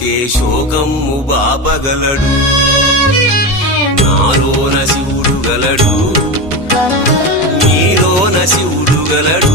శోకమ్ము బాపగలడు. నాలోన శివుడు గలడు. నీలోన శివుడు గలడు.